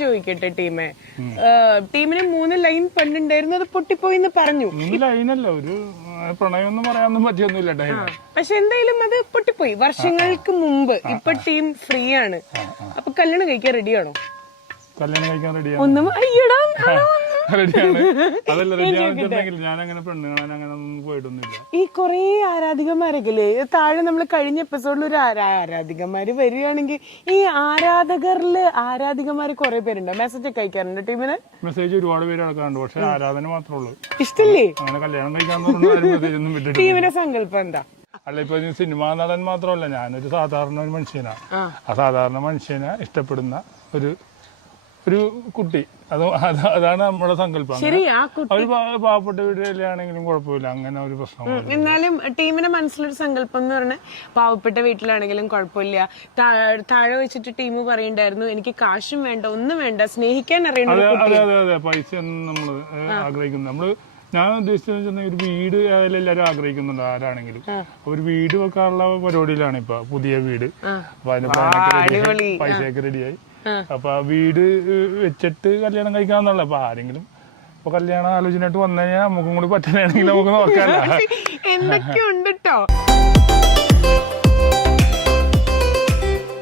ചോദിക്കട്ടെ ടീമിന് 3 ലൈൻ പെണ്ണുണ്ടായിരുന്നു, അത് പൊട്ടിപ്പോയി എന്ന് പറഞ്ഞു. 3 ലൈനല്ല, ഒരു പ്രണയം ഒന്നും പറയാനൊന്നും പറ്റിയൊന്നുമില്ല. പക്ഷെ എന്തായാലും അത് പൊട്ടിപ്പോയി വർഷങ്ങൾക്ക് മുമ്പ്. ഇപ്പൊ ടീം ഫ്രീ ആണ്. അപ്പൊ കല്യാണം കഴിക്കാൻ റെഡിയാണോ? കല്യാണം കഴിക്കാൻ റെഡിയാണ്. ഒന്നും അയ്യടാ റെഡിയാണ്. അതല്ല, റെഡിയാണെന്നുണ്ടെങ്കിൽ ഞാൻ അങ്ങനെ പെണ്ണ് കാണാൻ അങ്ങനെ ഒന്നും പോയിട്ടൊന്നുമില്ല. ഈ കൊറേ ആരാധികമാരൊക്കെ താഴെ നമ്മൾ കഴിഞ്ഞ എപ്പിസോഡിൽ ഒരു ആരാധികമാര് വരികയാണെങ്കിൽ ഈ ആരാധികമാര് കുറെ പേരുണ്ടോ? മെസ്സേജ് ഒക്കെ അയക്കാറുണ്ട് ടീമിന്? മെസ്സേജ് ഒരുപാട് പേര് അടക്കാറുണ്ട്. പക്ഷെ ആരാധന മാത്രമേ ഉള്ളൂ. ഇഷ്ടല്ലേ? അങ്ങനെ കല്യാണം കഴിക്കാന്ന് മെസ്സേജ് ഒന്നും വിട്ടിട്ടില്ല. ടീമിന്റെ സങ്കല്പം എന്താ? അല്ല, ഇപ്പൊ സിനിമാ നടൻ മാത്രമല്ല, ഞാനൊരു സാധാരണ ഒരു മനുഷ്യനാണ്. ആ സാധാരണ മനുഷ്യനെ ഇഷ്ടപ്പെടുന്ന ഒരു കുട്ടി, അതാണ് നമ്മുടെ സങ്കല്പം. ഒരു പാവപ്പെട്ട വീട്ടിലാണെങ്കിലും കുഴപ്പമില്ല, അങ്ങനെ ഒരു പ്രശ്നം. എന്നാലും ടീമിന്റെ മനസ്സിലൊരു സങ്കല്പം എന്ന് പറഞ്ഞാൽ പാവപ്പെട്ട വീട്ടിലാണെങ്കിലും കുഴപ്പമില്ല. താഴെ വെച്ചിട്ട് ടീം പറയുണ്ടായിരുന്നു, എനിക്ക് കാശും വേണ്ട, ഒന്നും വേണ്ട, സ്നേഹിക്കാൻ അറിയണം. അതെ, പൈസ ഒന്നും നമ്മള് ആഗ്രഹിക്കുന്നു. ഞാൻ ഉദ്ദേശിച്ചത് ഒരു വീട് എല്ലാവരും ആഗ്രഹിക്കുന്നുണ്ട്, ആരാണെങ്കിലും. ഒരു വീട് വെക്കാനുള്ള പരിപാടിയിലാണ് ഇപ്പൊ, പുതിയ വീട്. അപ്പൊ അതിന് പൈസയൊക്കെ റെഡിയായി. അപ്പൊ ആ വീട് വെച്ചിട്ട് കല്യാണം കഴിക്കാന്നുള്ള. അപ്പൊ ആരെങ്കിലും ഇപ്പൊ കല്യാണം ആലോചനയായിട്ട് വന്നു കഴിഞ്ഞാൽ നമുക്കും കൂടി പറ്റുകയാണെങ്കിൽ നമുക്ക് നോക്കാമല്ലോ. എന്തൊക്കെയുണ്ട് ട്ടോ.